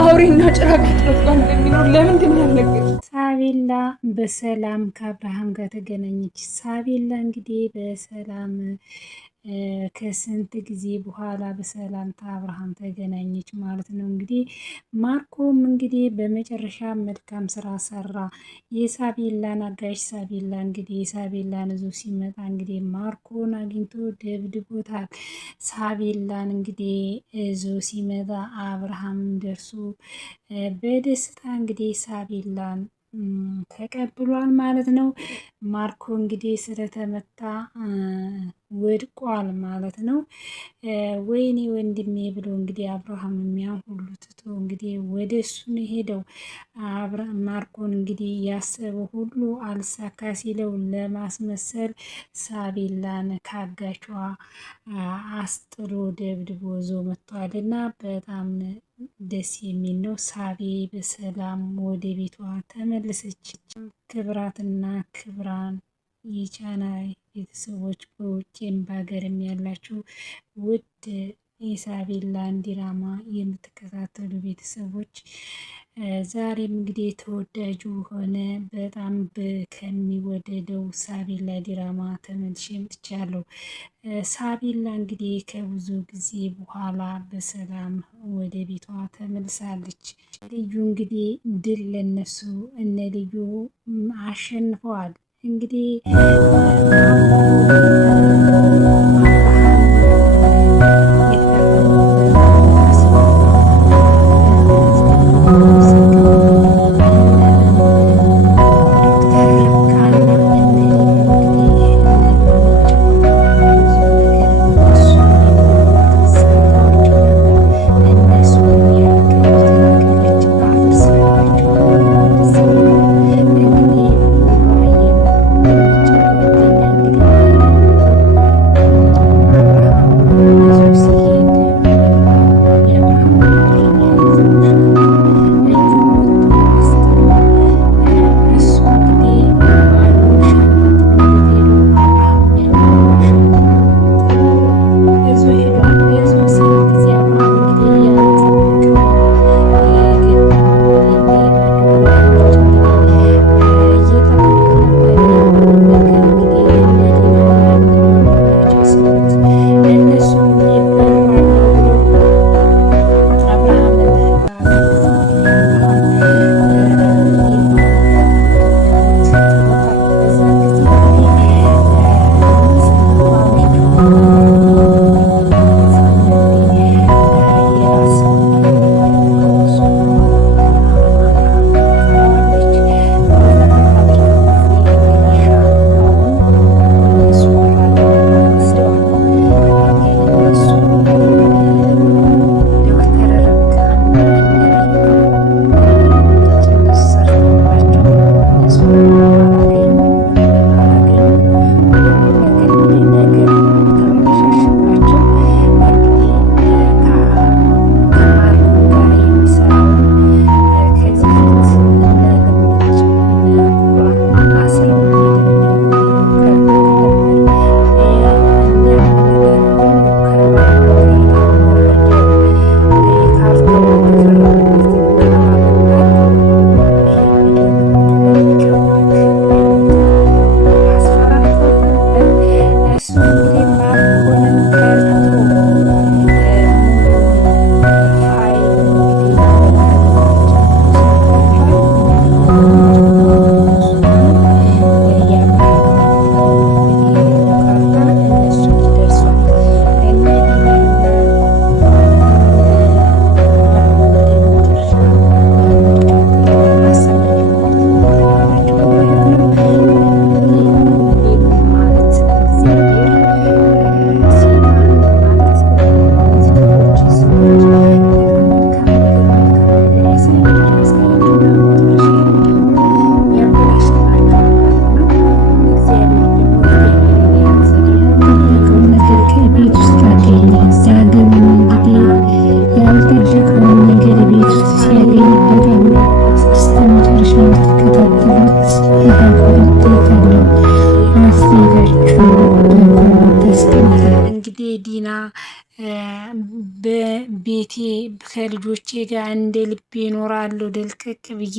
አውሬና ጭራቅ ተፈጥሮ እንደሚኖር ለምንድን ነው ያልነገርሽ? ሳቤላ በሰላም ከአብርሃም ጋር ተገናኘች። ሳቤላ እንግዲህ በሰላም ከስንት ጊዜ በኋላ በሰላም ከአብርሃም ተገናኘች ማለት ነው። እንግዲህ ማርኮም እንግዲህ በመጨረሻ መልካም ስራ ሰራ። የሳቤላን አጋዥ ሳቤላ እንግዲህ የሳቤላን ይዞ ሲመጣ እንግዲህ ማርኮን አግኝቶ ደብድቦታል። ሳቤላን እንግዲህ ይዞ ሲመጣ አብርሃም ደርሶ በደስታ እንግዲህ ሳቤላን ተቀብሏል ማለት ነው። ማርኮ እንግዲህ ስለተመታ ወድቋል ማለት ነው። ወይኔ ወንድሜ ብሎ እንግዲህ አብርሃም ያን ሁሉ ትቶ እንግዲህ ወደ እሱ ነው ሄደው። ማርኮን እንግዲህ ያሰበው ሁሉ አልሳካ ሲለው ለማስመሰል ሳቤላን ካጋቿ አስጥሎ ደብድቦ ዞ መጥቷል እና በጣም ደስ የሚል ነው። ሳቤ በሰላም ወደ ቤቷ ተመለሰች። ክብራትና ክብራን የቻናል ቤተሰቦች በውጭም በሀገርም ያላችሁ ውድ የሳቤላን ድራማ የምትከታተሉ ቤተሰቦች ዛሬም እንግዲህ ተወዳጁ ሆነ በጣም ከሚወደደው ሳቤላ ድራማ ተመልሼ መጥቻለሁ። ሳቤላ እንግዲህ ከብዙ ጊዜ በኋላ በሰላም ወደ ቤቷ ተመልሳለች። ልዩ እንግዲህ ድል ለነሱ እነ ልዩ አሸንፈዋል። እንግዲህ ቤቴ ከልጆቼ ጋር እንደ ልቤ እኖራለሁ ደልቀቅ ብዬ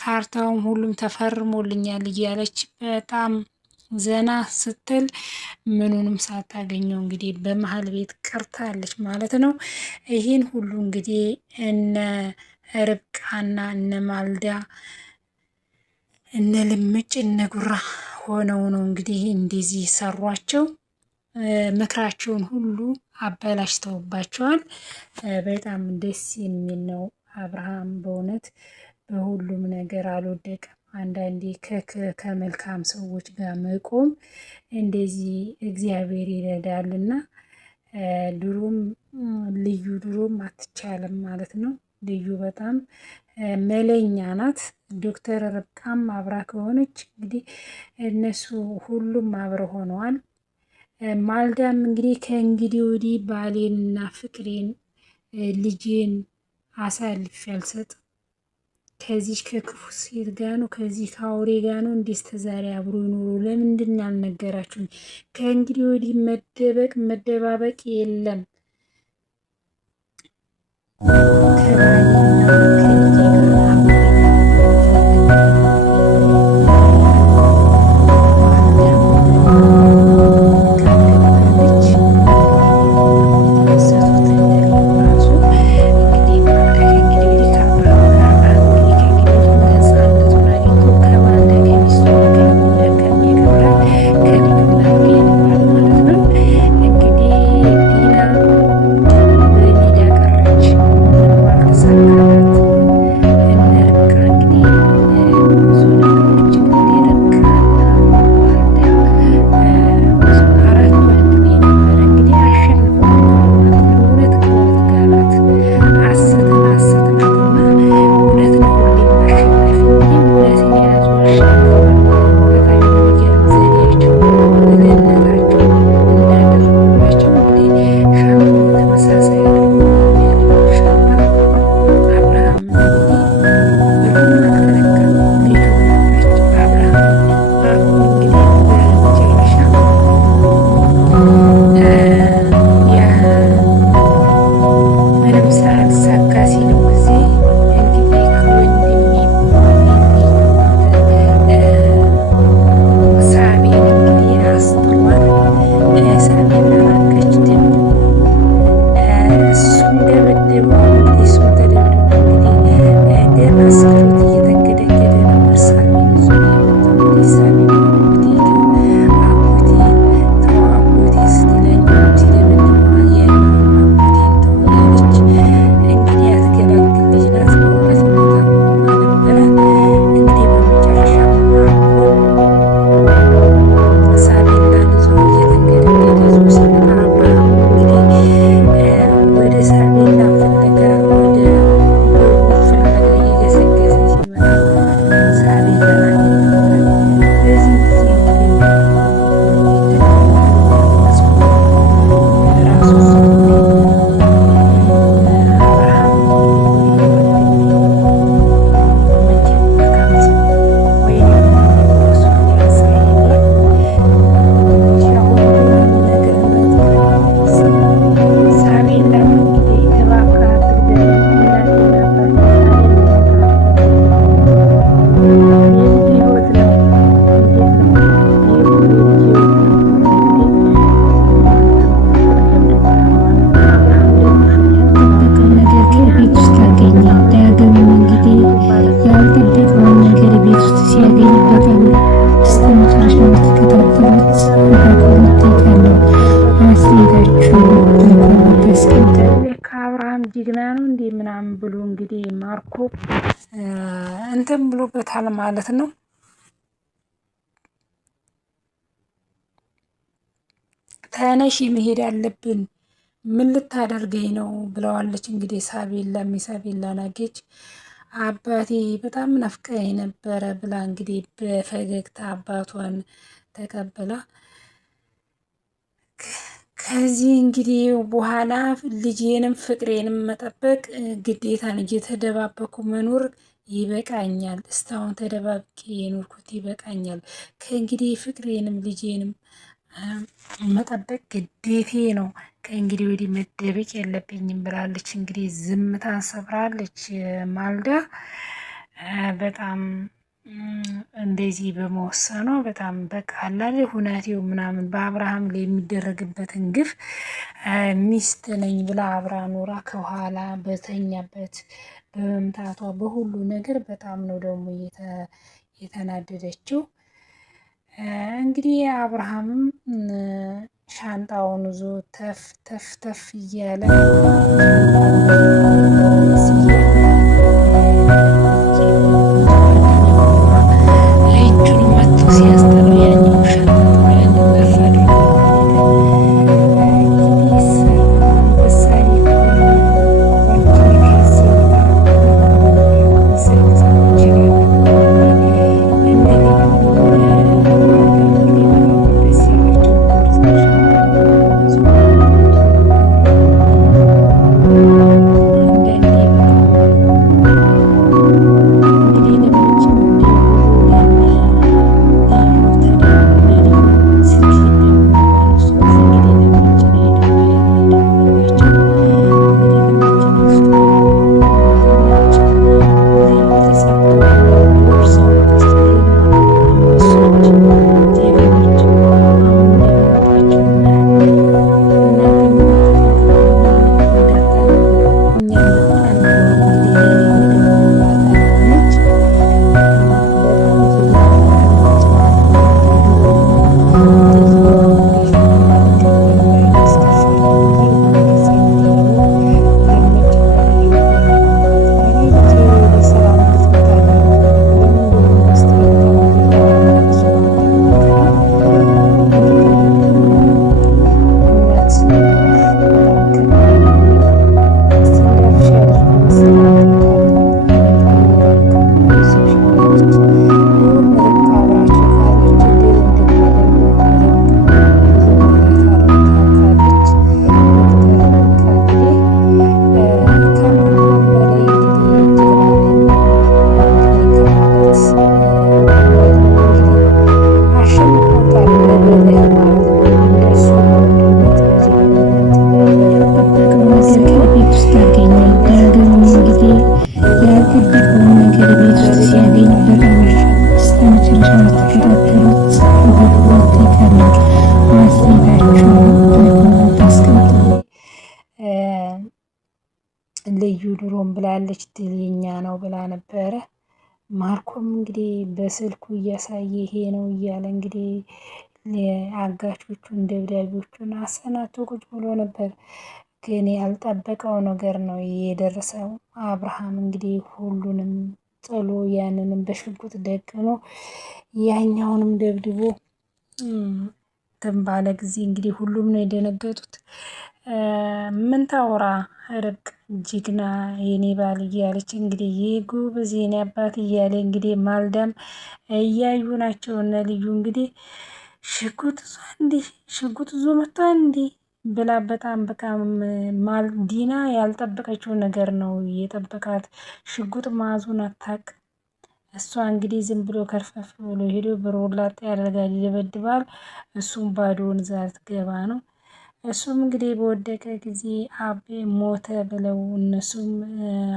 ካርታውም ሁሉም ተፈርሞልኛል እያለች በጣም ዘና ስትል ምኑንም ሳታገኘው እንግዲህ በመሀል ቤት ቀርታለች ማለት ነው። ይህን ሁሉ እንግዲህ እነ ርብቃና እነ ማልዳ እነ ልምጭ እነ ጉራ ሆነው ነው እንግዲህ እንደዚህ ሰሯቸው። ምክራቸውን ሁሉ አበላሽተውባቸዋል። በጣም ደስ የሚል ነው። አብርሃም በእውነት በሁሉም ነገር አልወደቀም። አንዳንዴ ከመልካም ሰዎች ጋር መቆም እንደዚህ እግዚአብሔር ይረዳልና ድሮም ልዩ ድሮም አትቻልም ማለት ነው። ልዩ በጣም መለኛ ናት። ዶክተር ርብቃም አብራ ከሆነች እንግዲህ እነሱ ሁሉም አብረው ሆነዋል። ማልዳም እንግዲህ ከእንግዲህ ወዲህ ባሌንና ፍቅሬን ልጄን አሳልፌ አልሰጥም፣ ከዚህ ከክፉ ሴት ጋ ነው ከዚህ ከአውሬ ጋ ነው እንዴ እስከ ዛሬ አብሮ ይኖሩ? ለምንድን ያልነገራችሁኝ? ከእንግዲህ ወዲህ መደበቅ መደባበቅ የለም ከባሌና ከልጄ ጋር ጀግና ነው እንዴ ምናምን ብሎ እንግዲህ ማርኮ እንትን ብሎበታል ማለት ነው። ተነሺ መሄድ አለብን፣ ምን ልታደርገኝ ነው ብለዋለች። እንግዲህ ሳቤላ ናጌች አባቴ በጣም ናፍቀኝ ነበረ ብላ እንግዲህ በፈገግታ አባቷን ተቀበላ ከዚህ እንግዲህ በኋላ ልጄንም ፍቅሬንም መጠበቅ ግዴታን እየተደባበኩ መኖር ይበቃኛል። እስካሁን ተደባብቄ የኖርኩት ይበቃኛል። ከእንግዲህ ፍቅሬንም ልጄንም መጠበቅ ግዴቴ ነው ከእንግዲህ ወዲህ መደበቅ የለብኝም ብላለች። እንግዲህ ዝምታን ሰብራለች ማልዳ በጣም እንደዚህ በመወሰኗ በጣም በቃ አላለ ሁናቴው ምናምን በአብርሃም ላይ የሚደረግበትን ግፍ ሚስት ነኝ ብላ አብራ ኖራ ከኋላ በተኛበት በመምታቷ በሁሉ ነገር በጣም ነው ደግሞ የተናደደችው። እንግዲህ አብርሃምም ሻንጣውን ይዞ ተፍ ተፍ ተፍ እያለ እጁን መቶ ሲያስጠላው ያኛው ሻንጣ ያንን ነፍ አድርጎ ልዩ ድሮም ብላለች ድል የኛ ነው ብላ ነበረ። ማርኮም እንግዲህ በስልኩ እያሳየ ይሄ ነው እያለ እንግዲህ አጋቾቹን ደብዳቤዎቹን አሰናቶ ቁጭ ብሎ ነበር። ግን ያልጠበቀው ነገር ነው የደረሰው። አብርሃም እንግዲህ ሁሉንም ጥሎ ያንንም በሽጉጥ ደግኖ ያኛውንም ደብድቦ ባለ ጊዜ እንግዲህ ሁሉም ነው የደነገጡት። ምን ታወራ ርቅ ጅግና የኔ ባል እያለች እንግዲህ የጎበዝ የኔ አባት እያለ እንግዲህ ማልዳም እያዩ ናቸው። እነ ልዩ እንግዲህ ሽጉጥ ዞ መጣ እንዲህ ብላ በጣም በቃ ዲና ያልጠበቀችው ነገር ነው የጠበቃት። ሽጉጥ መያዙን አታቅ። እሷ እንግዲህ ዝም ብሎ ከርፈፍ ብሎ ሄዶ በሮላጤ ያደርጋል ይደበድባል። እሱም ባዶውን ዛት ገባ ነው። እሱም እንግዲህ በወደቀ ጊዜ አቤ ሞተ ብለው እነሱም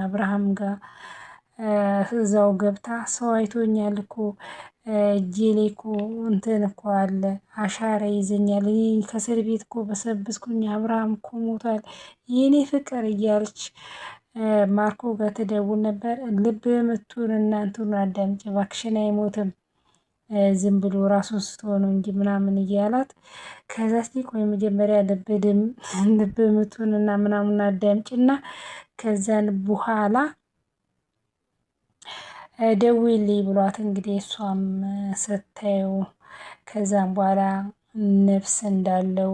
አብርሃም ጋር እዛው ገብታ ሰው አይቶኛል እኮ እጄ ላይ እኮ እንትን እኮ አለ አሻራ ይዘኛል። እኔ ከእስር ቤት እኮ በሰብስኩኝ አብርሃም እኮ ሞቷል የኔ ፍቅር እያለች ማርኮ ጋር ትደውል ነበር። ልብ ምቱን እናንቱን አዳምጪ እባክሽን አይሞትም ዝም ብሎ ራሱን ስትሆኑ እንጂ ምናምን እያላት ከዛ እስቲ ቆይ መጀመሪያ ልብ ምቱን እና ምናምን አዳምጪና ከዛን በኋላ ደውዪልኝ ብሏት እንግዲህ እሷም ስታየው ከዛም በኋላ ነፍስ እንዳለው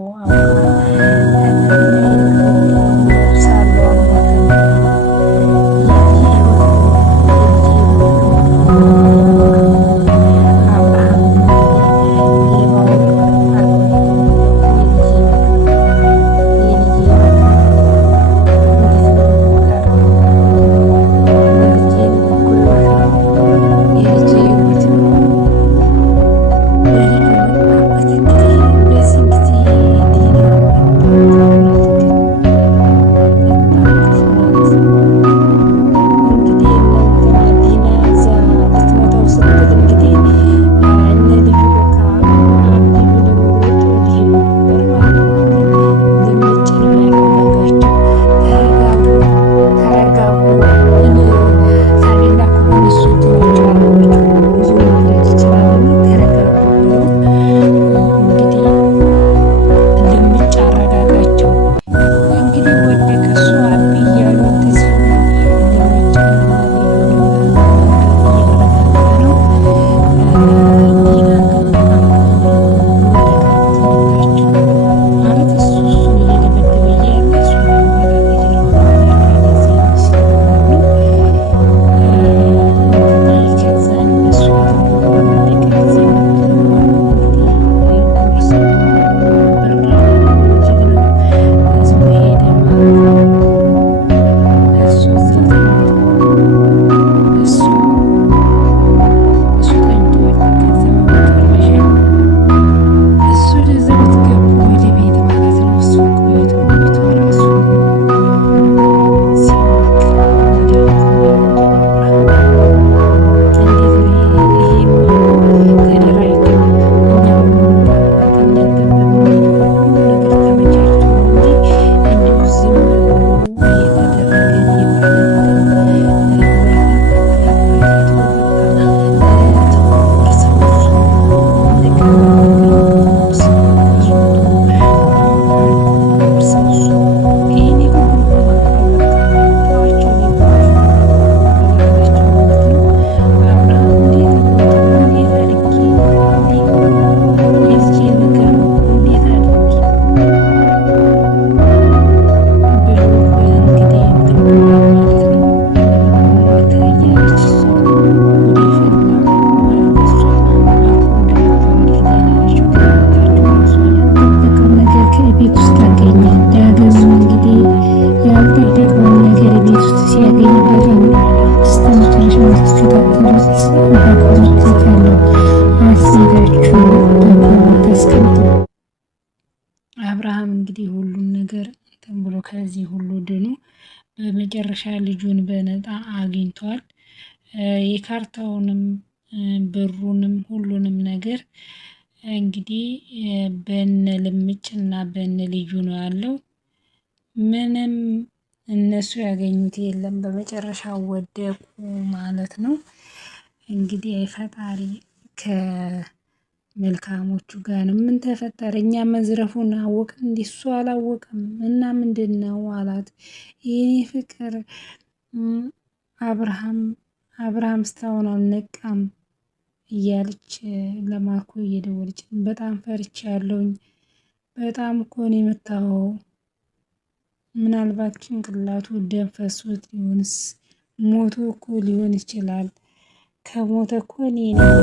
በመጨረሻ ልጁን በነጣ አግኝቷል። የካርታውንም ብሩንም ሁሉንም ነገር እንግዲህ በነ ልምጭ እና በነ ልዩ ነው ያለው። ምንም እነሱ ያገኙት የለም። በመጨረሻ ወደቁ ማለት ነው። እንግዲህ ፈጣሪ ከመልካሞቹ ጋር ነው። ምን ተፈጠረ? እኛ መዝረፉን አወቅን እንዴ? እሱ አላወቅም እና ምንድነው አላት። የኔ ፍቅር አብርሃም እስካሁን አልነቃም እያለች ለማርኮ እየደወለች በጣም ፈርቻ ያለውኝ። በጣም እኮ ነው የመታው። ምናልባት ጭንቅላቱ ደም ፈሶት ሊሆንስ ሞቶ እኮ ሊሆን ይችላል። ከሞተ እኮ እኔ ነኝ